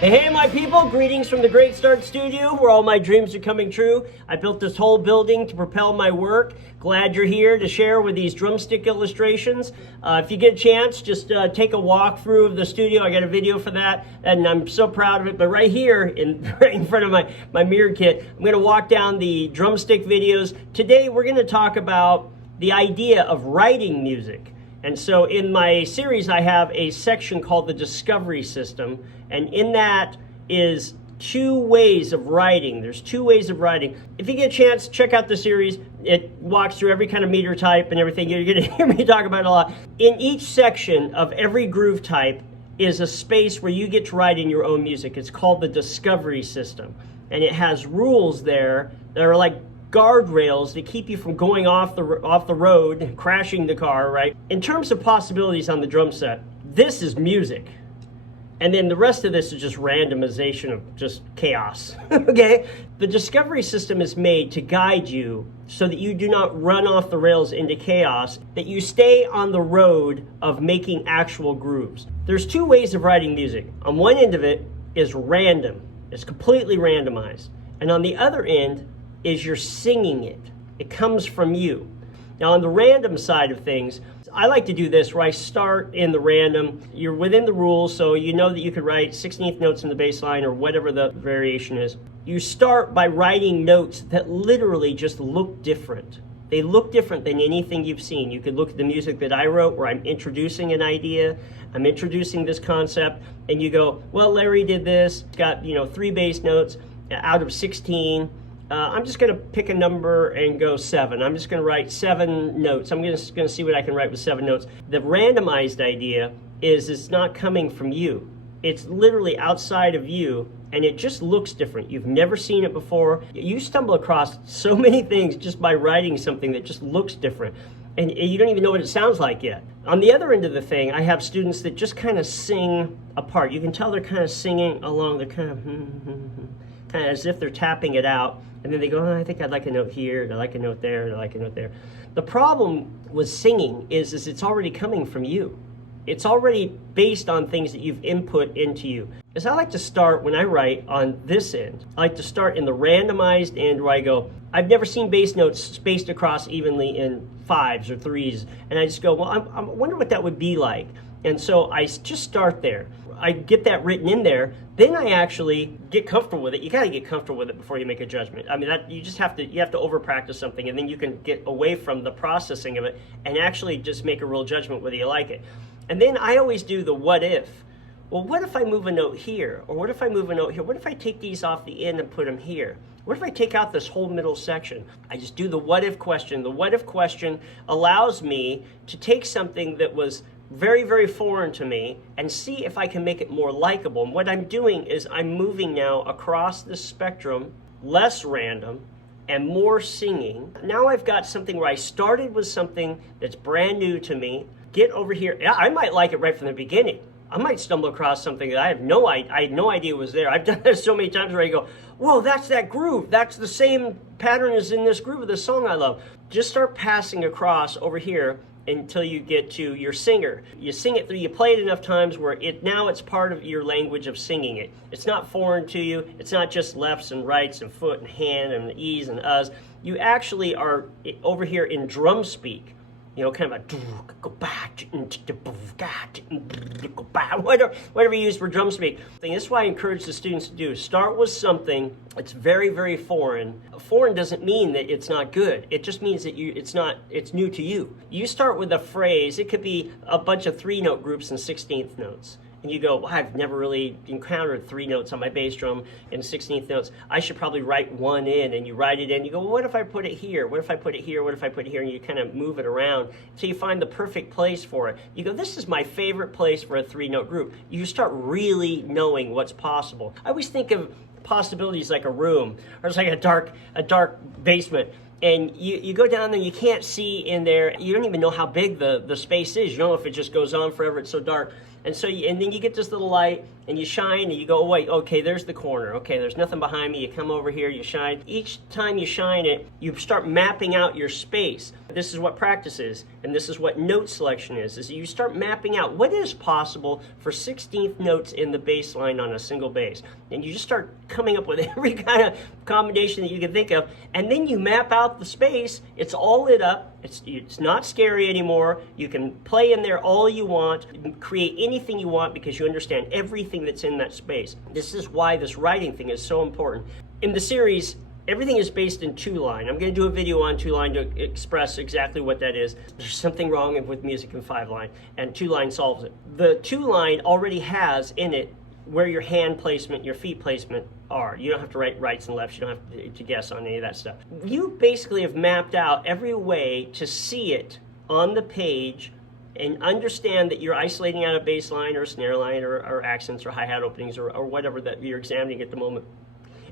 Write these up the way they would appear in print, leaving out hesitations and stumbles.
Hey my people, greetings from the Great Start Studio where all my dreams are coming true. I built this whole building to propel my work. Glad you're here to share with these drumstick illustrations. If you get a chance, just take a walk through of the studio. I got a video for that and I'm so proud of it. But right here, right in front of my mirror kit, I'm gonna walk down the drumstick videos. Today we're gonna talk about the idea of writing music. And so in my series, I have a section called the Discovery System. And in that is two ways of writing. There's two ways of writing. If you get a chance, check out the series. It walks through every kind of meter type and everything. You're gonna hear me talk about it a lot. In each section of every groove type is a space where you get to write in your own music. It's called the Discovery System. And it has rules there that are like guardrails to keep you from going off the road, crashing the car, right? In terms of possibilities on the drum set, this is music. And then the rest of this is just randomization of just chaos, okay? The Discovery System is made to guide you so that you do not run off the rails into chaos, that you stay on the road of making actual grooves. There's two ways of writing music. On one end of it is random. It's completely randomized. And on the other end is you're singing it. It comes from you. Now on the random side of things, I like to do this where I start in the random. You're within the rules, so you know that you could write 16th notes in the bass line or whatever the variation is. You start by writing notes that literally just look different. They look different than anything you've seen. You could look at the music that I wrote where I'm introducing an idea, I'm introducing this concept, and you go, well, Larry did this, it's got 3 bass notes out of 16. I'm just going to pick a number and go 7. I'm just going to write 7 notes. I'm just going to see what I can write with 7 notes. The randomized idea is it's not coming from you. It's literally outside of you, and it just looks different. You've never seen it before. You stumble across so many things just by writing something that just looks different, and you don't even know what it sounds like yet. On the other end of the thing, I have students that just kind of sing a part. You can tell they're kind of singing along. They're kind of as if they're tapping it out. And then they go, oh, I think I'd like a note here, and I like a note there, and I like a note there. The problem with singing is it's already coming from you. It's already based on things that you've input into you. As I like to start when I write on this end, I like to start in the randomized end where I go, I've never seen bass notes spaced across evenly in 5s or 3s. And I just go, well, I wonder what that would be like. And so I just start there. I get that written in there, then I actually get comfortable with it. You gotta get comfortable with it before you make a judgment. I mean, you have to over practice something, and then you can get away from the processing of it and actually just make a real judgment whether you like it. And then I always do the what if. Well, what if I move a note here? Or what if I move a note here? What if I take these off the end and put them here? What if I take out this whole middle section? I just do the what if question. The what if question allows me to take something that was very, very foreign to me and see if I can make it more likable. And what I'm doing is I'm moving now across the spectrum, less random and more singing. Now I've got something where I started with something that's brand new to me. Get over here. Yeah, I might like it right from the beginning. I might stumble across something that I had no idea was there. I've done this so many times where I go, whoa, that's that groove. That's the same pattern as in this groove of this song I love. Just start passing across over here until you get to your singer. You sing it through, you play it enough times where now it's part of your language of singing it. It's not foreign to you. It's not just lefts and rights and foot and hand and e's and uhs. You actually are over here in drum speak. Kind of whatever you use for drum speak. This is what I encourage the students to do. Start with something that's very, very foreign. Foreign doesn't mean that it's not good. It just means that it's new to you. You start with a phrase. It could be a bunch of 3-note groups and 16th notes. And you go, well, I've never really encountered 3 notes on my bass drum and 16th notes. I should probably write one in, and you write it in. You go, well, what if I put it here? What if I put it here? What if I put it here? And you kind of move it around until you find the perfect place for it. You go, this is my favorite place for a 3-note group. You start really knowing what's possible. I always think of possibilities like a room, or it's like a dark basement. And you go down there, you can't see in there. You don't even know how big the space is. You don't know if it just goes on forever. It's so dark. And so, and then you get this little light, and you shine, and you go, oh, wait, okay, there's the corner. Okay, there's nothing behind me. You come over here, you shine. Each time you shine it, you start mapping out your space. This is what practice is, and this is what note selection is you start mapping out what is possible for 16th notes in the bass line on a single bass. And you just start coming up with every kind of combination that you can think of, and then you map out the space. It's all lit up. It's not scary anymore. You can play in there all you want, you can create anything you want because you understand everything that's in that space. This is why this writing thing is so important. In the series, everything is based in 2-line. I'm going to do a video on 2-line to express exactly what that is. There's something wrong with music in 5-line, and 2-line solves it. The 2-line already has in it where your hand placement, your feet placement are. You don't have to write rights and lefts. You don't have to guess on any of that stuff. You basically have mapped out every way to see it on the page and understand that you're isolating out a bass line or a snare line or accents or hi-hat openings or whatever that you're examining at the moment.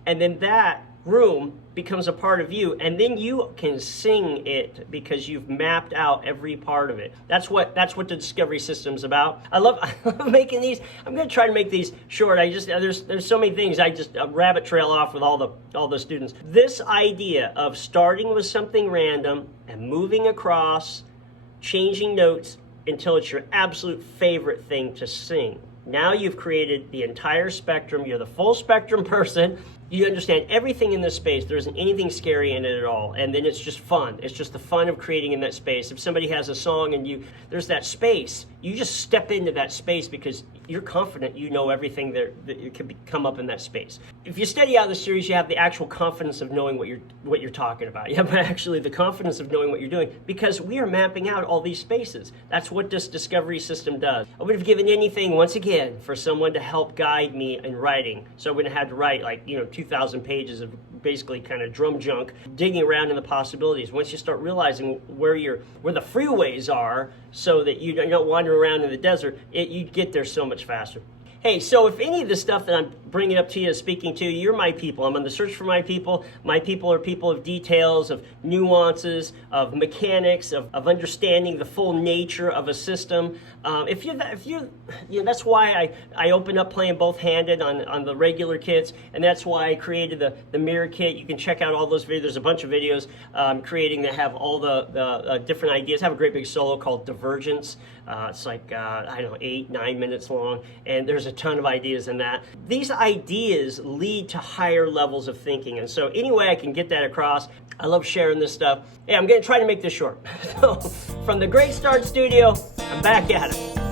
And then that room becomes a part of you, and then you can sing it because you've mapped out every part of it. That's what the discovery system's about. I love making these. I'm going to try to make these short. There's so many things. I just rabbit trail off with all the students. This idea of starting with something random and moving across, changing notes until it's your absolute favorite thing to sing. Now you've created the entire spectrum. You're the full spectrum person. You understand everything in this space. There isn't anything scary in it at all. And then it's just fun. It's just the fun of creating in that space. If somebody has a song and there's that space, you just step into that space because you're confident you know everything that could come up in that space. If you study out the series, you have the actual confidence of knowing what you're talking about. You have actually the confidence of knowing what you're doing because we are mapping out all these spaces. That's what this discovery system does. I would have given anything, once again, for someone to help guide me in writing. So I wouldn't have had to write 2,000 pages of basically kind of drum junk, digging around in the possibilities. Once you start realizing where the freeways are so that you don't wander around in the desert, you get there so much faster. Hey, so if any of the stuff that I'm bringing up to you is speaking to you, you're my people. I'm on the search for my people. My people are people of details, of nuances, of mechanics, of understanding the full nature of a system. That's why I opened up playing both-handed on the regular kits, and that's why I created the mirror kit. You can check out all those videos. There's a bunch of videos creating that have all the different ideas. I have a great big solo called Divergence. It's like, 8-9 minutes long, and there's a ton of ideas in that. These ideas lead to higher levels of thinking, and so any way I can get that across, I love sharing this stuff. Hey, I'm going to try to make this short. So, from the Great Start Studio, I'm back at it.